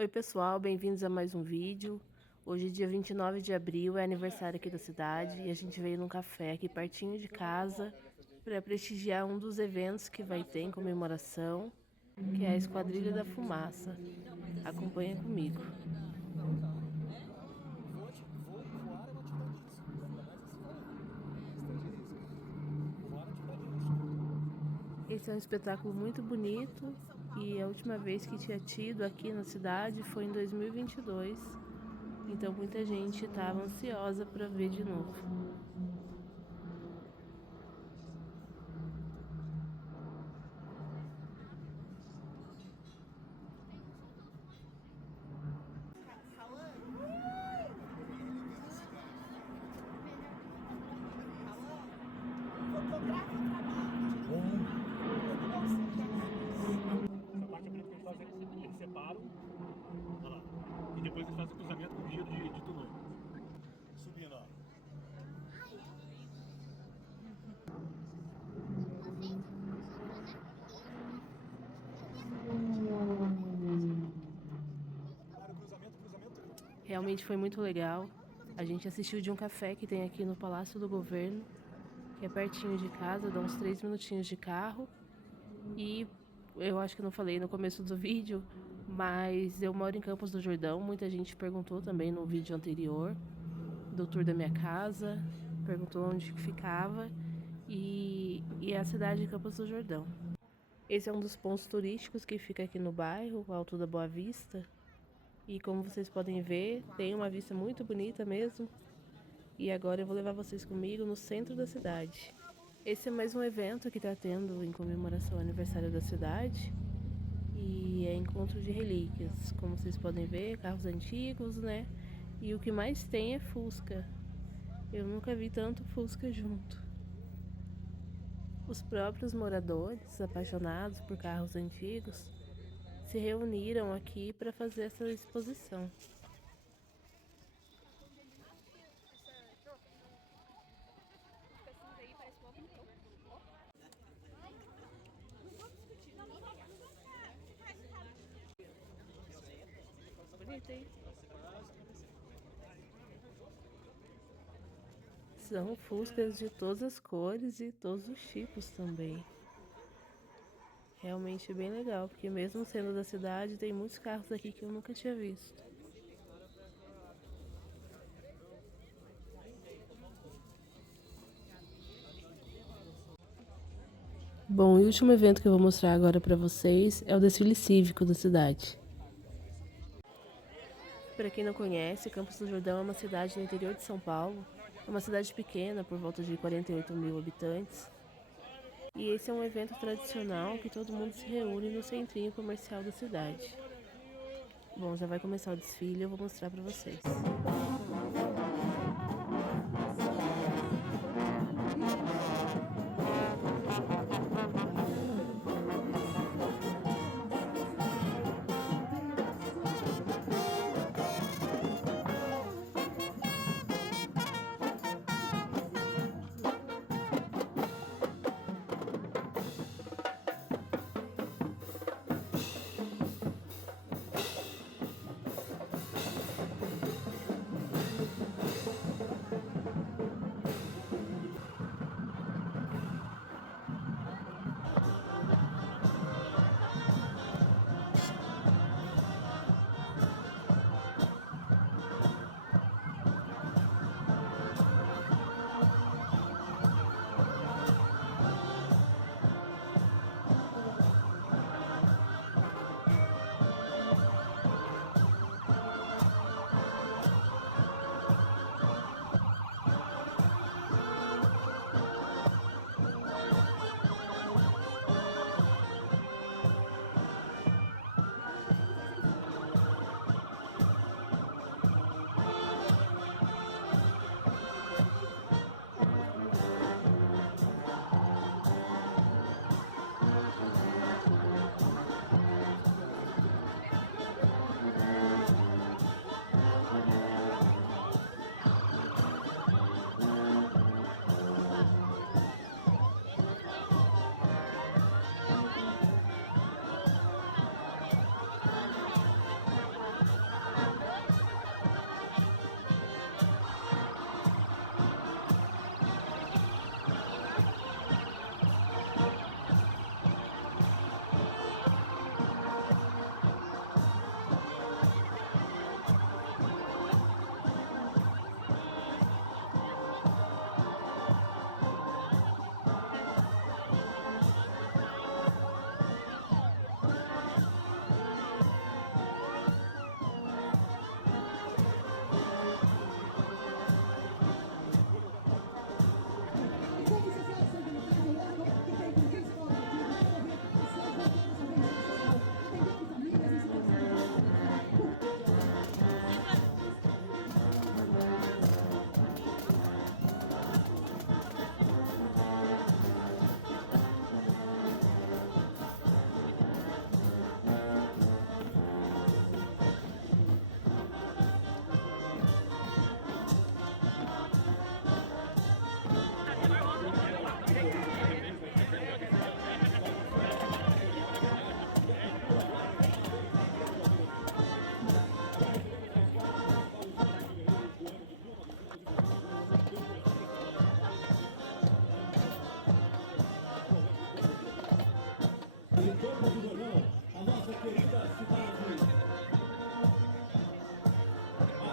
Oi pessoal, bem-vindos a mais um vídeo. Hoje, dia 29 de abril, é aniversário aqui da cidade e a gente veio num café aqui pertinho de casa para prestigiar um dos eventos que vai ter em comemoração, que é a Esquadrilha da Fumaça. Acompanha comigo. Esse é um espetáculo muito bonito e a última vez que tinha tido aqui na cidade foi em 2022. Então muita gente estava ansiosa para ver de novo. Essa parte é preta que eles fazem, eles separam, olha lá, e depois eles fazem o cruzamento com o giro de tunô. Subindo, ó. Realmente foi muito legal. A gente assistiu de um café que tem aqui no Palácio do Governo, que é pertinho de casa, dá uns 3 minutinhos de carro. E eu acho que não falei no começo do vídeo, mas eu moro em Campos do Jordão. Muita gente perguntou também no vídeo anterior do tour da minha casa, perguntou onde ficava e é a cidade de Campos do Jordão. Esse é um dos pontos turísticos que fica aqui no bairro, o Alto da Boa Vista. E como vocês podem ver, tem uma vista muito bonita mesmo. E agora eu vou levar vocês comigo no centro da cidade. Esse é mais um evento que está tendo em comemoração ao aniversário da cidade. E é encontro de relíquias. Como vocês podem ver, carros antigos, né? E o que mais tem é Fusca. Eu nunca vi tanto Fusca junto. Os próprios moradores, apaixonados por carros antigos, se reuniram aqui para fazer essa exposição. Bonito, hein? São Fuscas de todas as cores e todos os tipos também. Realmente bem legal, porque mesmo sendo da cidade, tem muitos carros aqui que eu nunca tinha visto. Bom, e o último evento que eu vou mostrar agora para vocês é o desfile cívico da cidade. Para quem não conhece, Campos do Jordão é uma cidade no interior de São Paulo. É uma cidade pequena, por volta de 48 mil habitantes. E esse é um evento tradicional que todo mundo se reúne no centrinho comercial da cidade. Bom, já vai começar o desfile, eu vou mostrar para vocês.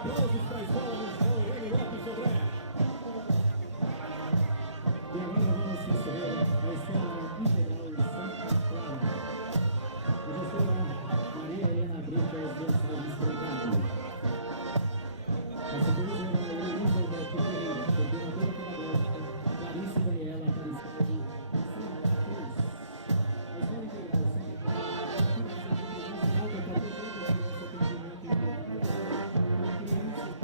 Aplausos para a escola municipal Irene Lopes Sodré. E agora vamos receber a Escola Integral de Santa Clara. Professora Maria Helena Brites Gonçalves Trocado. A supervisora Heloísa Alberto Ferreira, coordenadora pedagógica Clarice Daniela Aparicide Santa Cruz. A Escola Integral Santa Clara atua no sentido nacional da proteção da criança atendimento integral para crianças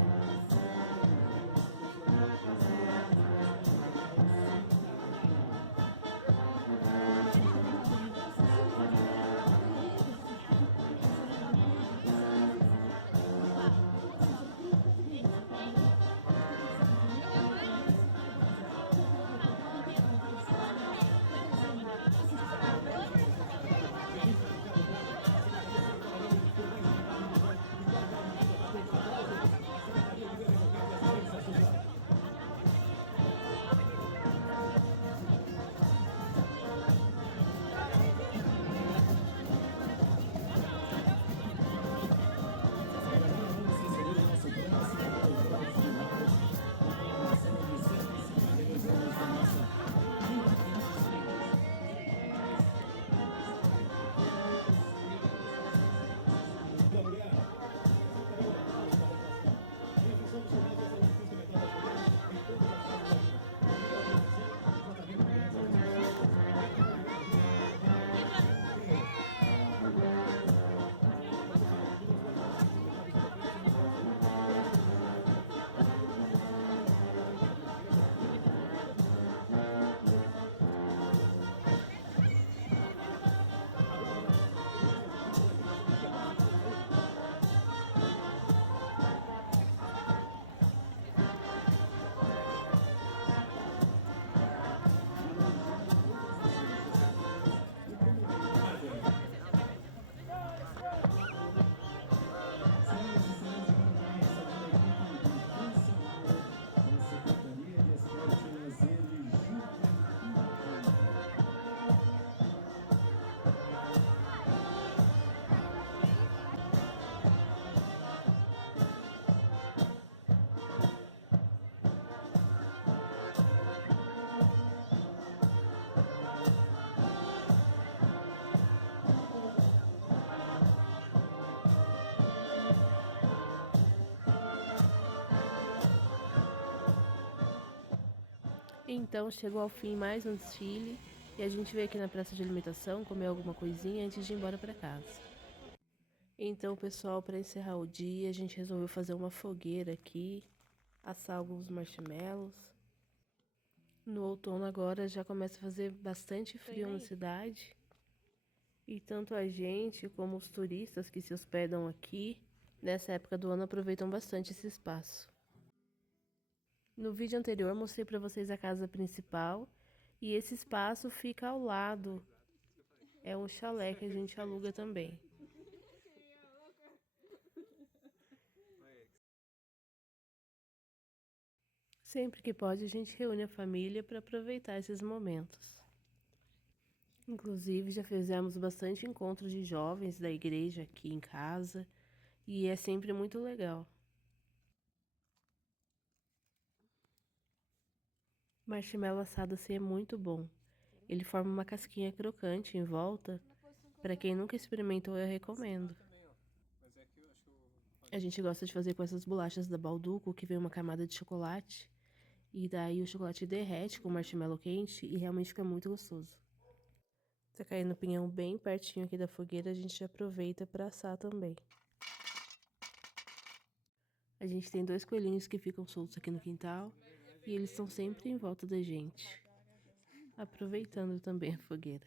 Então chegou ao fim mais um desfile e a gente veio aqui na praça de alimentação comer alguma coisinha antes de ir embora para casa. Então, pessoal, para encerrar o dia, a gente resolveu fazer uma fogueira aqui, assar alguns marshmallows. No outono agora já começa a fazer bastante frio na cidade. E tanto a gente como os turistas que se hospedam aqui, nessa época do ano, aproveitam bastante esse espaço. No vídeo anterior mostrei para vocês a casa principal e esse espaço fica ao lado. É um chalé que a gente aluga também. Sempre que pode a gente reúne a família para aproveitar esses momentos. Inclusive já fizemos bastante encontro de jovens da igreja aqui em casa e é sempre muito legal. Marshmallow assado assim é muito bom. Ele forma uma casquinha crocante em volta. Para quem nunca experimentou, eu recomendo. A gente gosta de fazer com essas bolachas da Balduco, que vem uma camada de chocolate. E daí o chocolate derrete com o marshmallow quente e realmente fica muito gostoso. Tá caindo o pinhão bem pertinho aqui da fogueira, a gente aproveita para assar também. A gente tem 2 coelhinhos que ficam soltos aqui no quintal e eles estão sempre em volta da gente, aproveitando também a fogueira.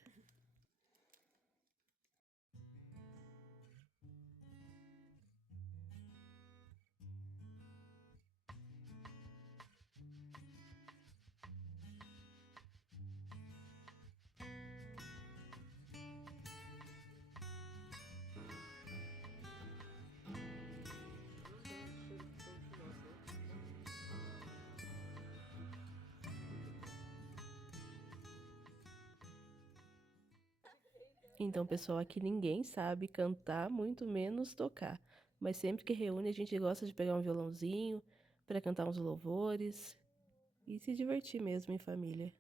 Então, pessoal, aqui ninguém sabe cantar, muito menos tocar. mas sempre que reúne a gente gosta de pegar um violãozinho para cantar uns louvores e se divertir mesmo em família.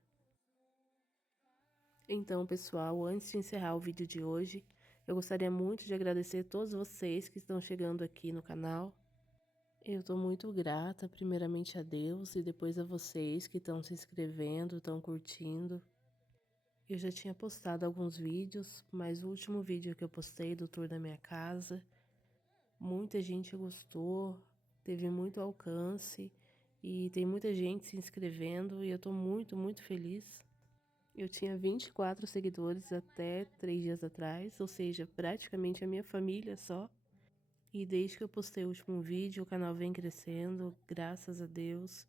Então, pessoal, antes de encerrar o vídeo de hoje, eu gostaria muito de agradecer a todos vocês que estão chegando aqui no canal. Eu estou muito grata, primeiramente a Deus e depois a vocês que estão se inscrevendo, estão curtindo. Eu já tinha postado alguns vídeos, mas o último vídeo que eu postei do tour da minha casa, muita gente gostou, teve muito alcance e tem muita gente se inscrevendo e eu estou muito feliz. Eu tinha 24 seguidores até 3 dias atrás, ou seja, praticamente a minha família só. E desde que eu postei o último vídeo, o canal vem crescendo, graças a Deus.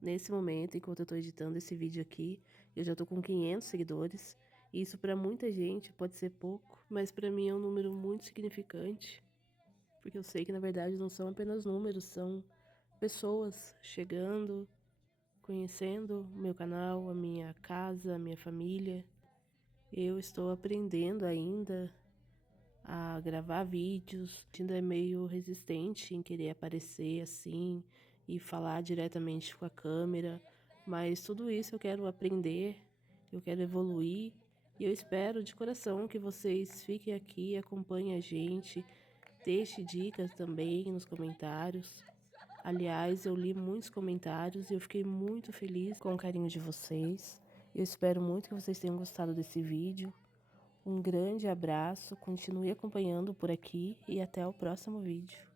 Nesse momento, enquanto eu tô editando esse vídeo aqui, eu já tô com 500 seguidores. E isso pra muita gente pode ser pouco, mas pra mim é um número muito significante. Porque eu sei que na verdade não são apenas números, são pessoas chegando, conhecendo o meu canal, a minha casa, a minha família. Eu estou aprendendo ainda a gravar vídeos, ainda é meio resistente em querer aparecer assim e falar diretamente com a câmera, mas tudo isso eu quero aprender, eu quero evoluir e eu espero de coração que vocês fiquem aqui, acompanhem a gente, deixe dicas também nos comentários. Aliás, eu li muitos comentários e eu fiquei muito feliz com o carinho de vocês. Eu espero muito que vocês tenham gostado desse vídeo. Um grande abraço, continue acompanhando por aqui e até o próximo vídeo.